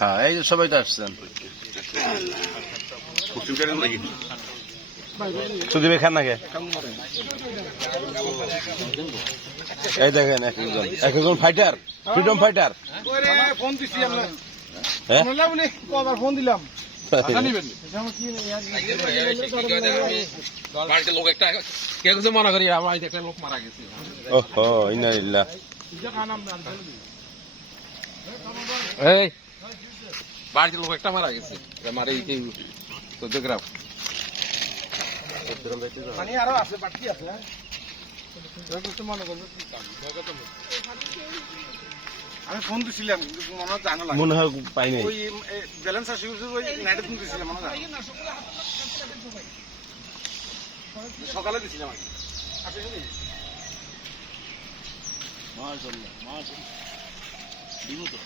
হ্যাঁ এই যে সবাই তো আসছেন সুদীপ খান নাকি এই দেখেন একজন ফাইটার ফ্রিডম ফাইটার ফোন দিছি আমরা হ্যাঁ ফোন দিলাম লোক একটা কে কিছু মনে করি আমার একটা লোক মারা গেছে ওহো ইন্নালিল্লাহ এই বাড়িতে লোক একটা মারা গেছে মারে চোদ্দগ্রাম মানে আরো আছে বাকি আছে আমি ফোন দিছিলাম মনে হয় জানা লাগে মনে হয় পাই নাই ওই ব্যালেন্স আসি ওই নাইটে ফোন দিছিলাম মনে হয় সকালে দিছিলাম আমি মাশাআল্লাহ দিব তো